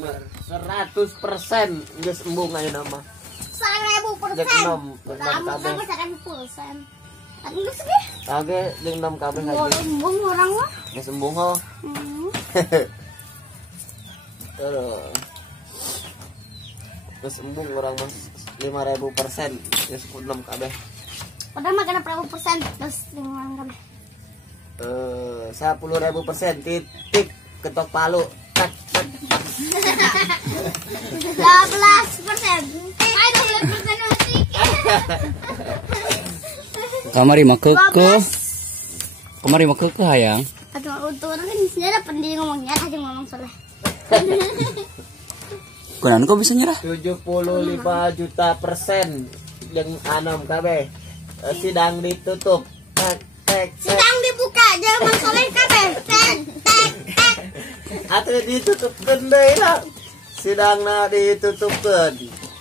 100% geus embung aja nama. 1000%. Lama 1000%. Geus ge. Kage jeung 6 kabeh aja. Embung orang mah. Geus embung ho. Terus. Geus embung orang mah 5000%, geus 6 kabeh. Padahal mah kena berapa persen terus 5 kabeh. 10.000% titik ketok palu. Tak tak. 12%. Ayo 12% masih. Kamari mah kekeh. Kamari mah kekeh hayang. Aduh, untuk orang kan disini ada pendiri ngomongnya aja ngomong soleh. Kunan kok bisa nyerah? 75% yang 6 kabeh. Sidang ditutup. Tek tek. Sidang dibuka aja Mang Soleh kabeh. Tek tek tek. Atuh ditutupkeun deui lah. Sidangna ditutupkeun.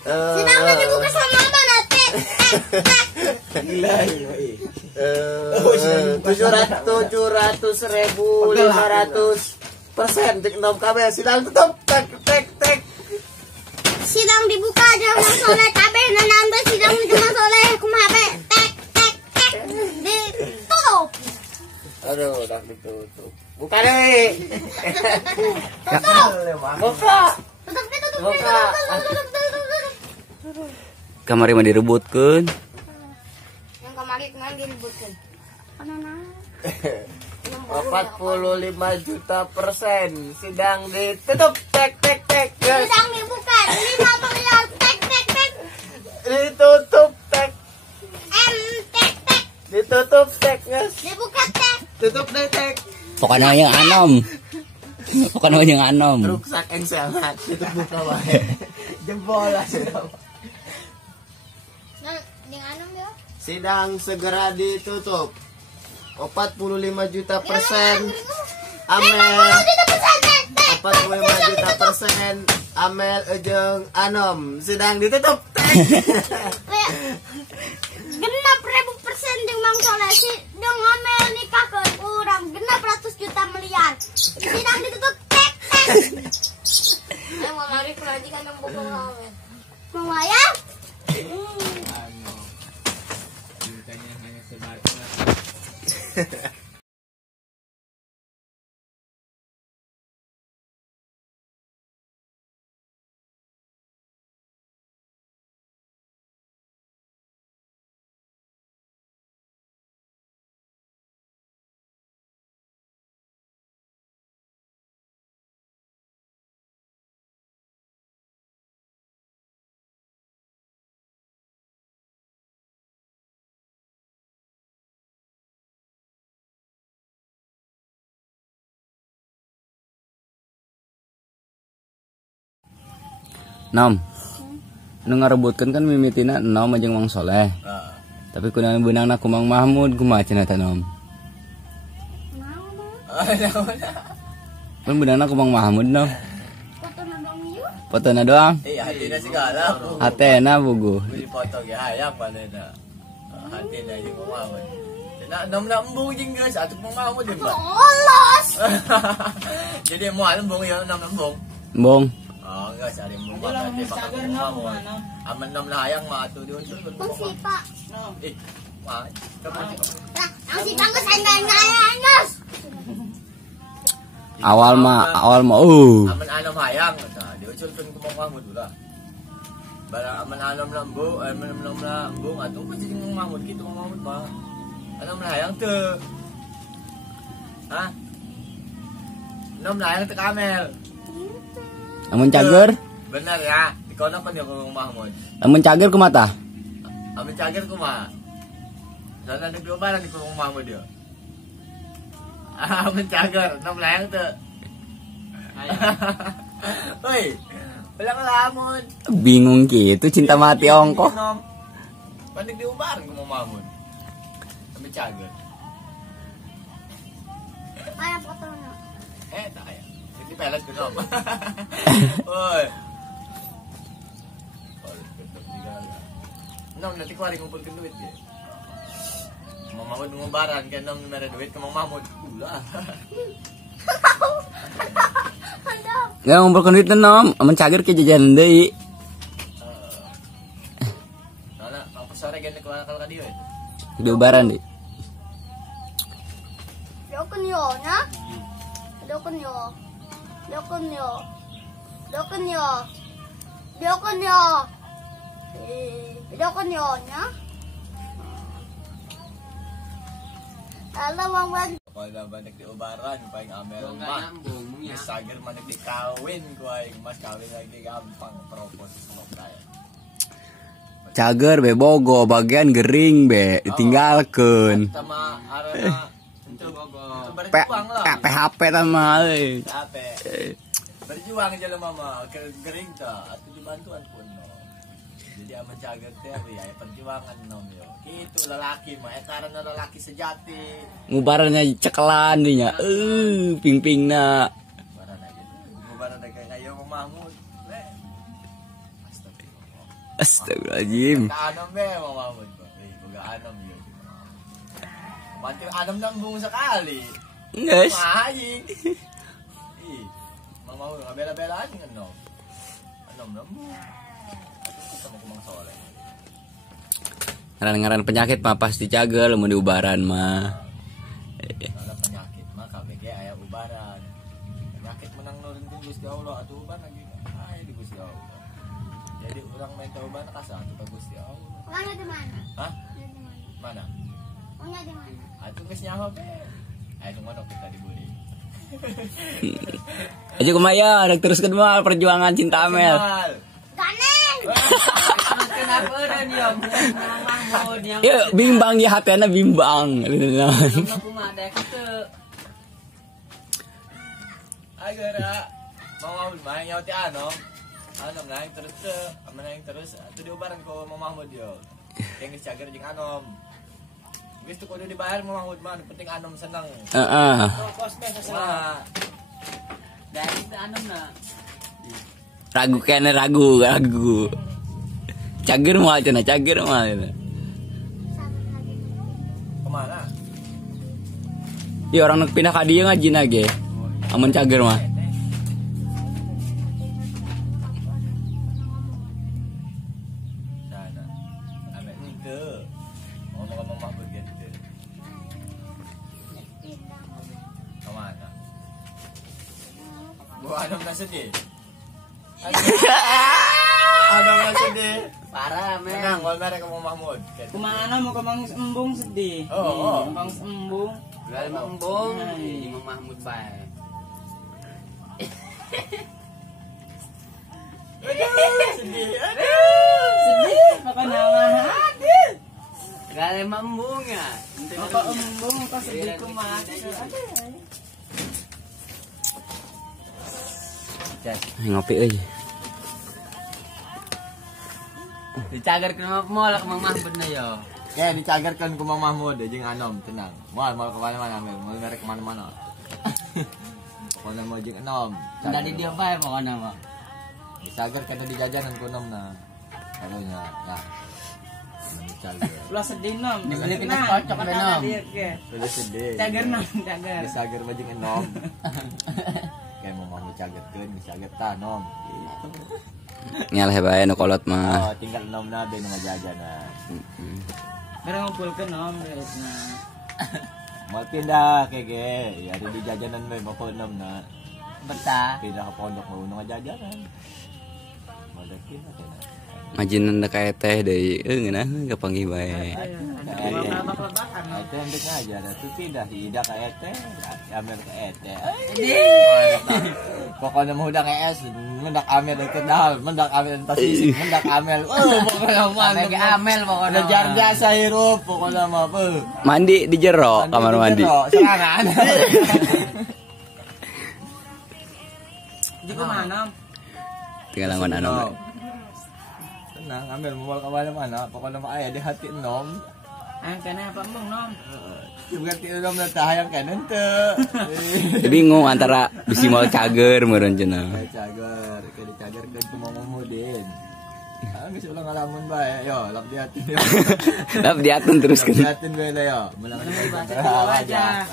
Sidangna dibuka sama apa nanti? Gila ini. 700.500% cek 6 kabeh sidang tutup. Tek tek tek. Sidang dibuka aja Mang Soleh kabeh nambah sidang Mang Soleh kumaha be? Tek tek tek. Ditutup. Aduh, udah ditutup. Buka deh. Tutup. Buka. Tutup ditutup. Buka. Kamari mah direbutkeun. Yang kemarin kemarin diributkan. 45% sidang ditutup. Tek tek tek. Sidang dibuka 5 miliar. Tek tek tek. Ditutup tek. Tek tek. Ditutup tek guys. Dibuka tek. Tutup deh tek. Pokoknya yang anom. Pokoknya yang anom. Ruksak engselat. Tutup buka wae. Jempol aja. Nah, yang anom ya. Sidang segera ditutup. 45% Amel. 45% Amel jeung Anom sidang ditutup. Genap 1000% jeung Mang Soleh si jeung Amel nikahkeun urang genap 100 juta miliar. Sidang ditutup tek tek. Mau lari kurang kan nembok lawe. Mau ya? Cintanya hanya sebatas. Nom. Nu ngarebutkeun kan mimitina Nom jeung Mang Soleh. Tapi kunaon beunangna ku Mang Mahmud kumaha cenah teh Nom? Mun beunangna ku Mang Mahmud Nom. Fotona doang. Iya, hatina segala. Hatena bugu. Di foto ge hayang manehna. Hatina jeung Mang Mahmud. Cenah Nom na embung jeung geus atuh Mang Mahmud jeung. Lolos. Jadi mau embung ya Nom embung. Embung. Oh, enggak cari embung berarti bakal Mahmud. Aman Nom na hayang mah atuh diunsur kun Bang Sipa. Ih, wah. Nah, ang Sipa geus endang-endang. Awal mah aman anom hayang eta diuculkeun ku Mang Mahmud ulah. Bara aman anom lembu, aman anom lembu atuh pasti jeung Mang Mahmud kitu Mang Mahmud mah. Anom hayang teu. Hah? Nom hayang teu Kamel. Amun cager? Bener ya, dikono kan ya ku Mang Mahmud. Amun cager kumaha tah? Amun cager kumaha? Soalnya ada global di ku Mang Mahmud dia. Amun cager, nom hayang teu. Hei, ulang lamun. Bingung gitu cinta mati ongkoh. Panik diubarin ku Mang Mahmud. Amun cager. Aya fotonya. Tak ya. Ini pelet ku Nom. Oi. Nom nanti ku hari ngumpulkeun duit ya. Mang Mahmud ngubaran kan Nom mere duit ke Mang Mahmud. Ulah. Ada Nggak ngumpulkan duit nom, aman cager ke jajan deui. Nana, apa sore gini kalau ka dieu itu. Di ubaran di. Dokon yo nya. Dokon yo. Dokon yo. Dokon yo. Dokon yo. Dokon yo nya. Alam Mang Ban. Kalau banyak di ubaran, paling amel mah. Sager manik dikawin ku aing mas kawin lagi gampang propose sama kaya. Cager be bogo bagian gering be ditinggalkeun. Sama arena untuk PHP tama euy. capek. Berjuang aja lo mama, kering ta atuh dibantuan pun no. Jadi aman cager teh ya perjuangan nom yo. Itu lelaki mah eta karena lelaki sejati. Ngubarannya cekelan dinya. Ping-pingna. Ngubaran aja. Ngubaran kayak ayo Mahmud. Astagfirullah. Astagfirullahaladzim. Anom be Mahmud. Boga anom yo. Mantu anom nambung sekali. Geus. Mahing. Ih. Mau bela-belaan anom. Anom nambung. Sama kumang soleh. Ngaran-ngaran penyakit mah pasti cager mau di ubaran mah. Kalau penyakit mah KBG aya ubaran. Penyakit menang nurunkeun Gusti Allah atuh uban lagi. Ai di Gusti Allah. Jadi urang main uban ka satu ka Gusti Allah. Orangnya di mana? Hah? Di mana? Mana? Orangnya di mana? Atuh geus nyaho be. Aya nu manok kita diburi. Aja kumaya rek teruskeun mah perjuangan cinta Amel. Kaneng. Kenapa dan ya Mahmud yang Ya bimbang ya hatena bimbang. aku mah ada kita Agara mau main nyaw ti anom. Anom lain terus teu, aman lain terus atuh diobaran ku Mang Mahmud yo. Yang geus cager jeung anom. Geus teu kudu dibayar Mang Mahmud mah, penting anom seneng. Heeh. kos be Wah, dari anom na Ragu kene ragu. Cager mah cenah cager mah. kemana? Ya orang nak pindah ka dieu ngajina ge. Amun cager mah. Sana. Ame henteu. Ngomong Mang Mahmud gitu. Kemana? Gua anom na sedih. Anom na sedih. parah men Menang kalau mereka Mang Mahmud. kemana mau ke Bang Embung sedih Oh. Bang Embung Gali Embung Imam Mahmud bae. Sedih. sedih pokoknya mah Gali Embung ya. apa Embung kok sedih kumaha Ngopi euy. dicager ke mall ke Mang Mahmud na yo Ya dicagerkan ke Mang Mahmud jeung anom tenang. Mau kemana-mana mau merek kemana-mana. Pokoknya mau jeung anom. dari dia bae pokoknya mah Dicager kada di jajanan ku anom na. Kalunya nah. Dicager. lo sedih nom Dibeli pindah kocok be, Nom. Sudah sedih. cager nom cager Dicager mah jeung anom. Kayak mau Mahmud cagerkeun dicager ta anom. Gitu. Nyaleh bae nu kolot mah. Oh, tinggal anom na be nu ngajajanan. Mereka ngumpulkan nom duitna Mau pindah kege, ya di jajanan we mau anom na. betah Pindah ke pondok mau nu ngajajanan. Mau pindah kana. Majinan da kae teh deui ngeunah gapanggih bae. kelebatan Itu yang dek aja, itu pindah tidak ke ET, Amir ke ET. Pokoknya mau udah ke es, mendak Amir ke dal, mendak Amir tas isi, mendak Amir. Pokoknya mantap. Amel pokoknya Udah jar jasa hirup, pokoknya mah apa? Mandi di jero kamar mandi. Sekarang. juga mana Tinggal lawan anom. Tenang, Amir mau ke mana-mana, pokoknya mah aya di hati nom. kena apa embung nom Juga tidak nom hayang kenen teu. Bingung antara bisi mau cager meureun cenah. Cager, ke dicager ke cuma ngomudin. Geus ulah ngalamun bae. Yo, lap diatin. Lap diatur terus kan. Diatin bae yo. Melang bahasa Jawa aja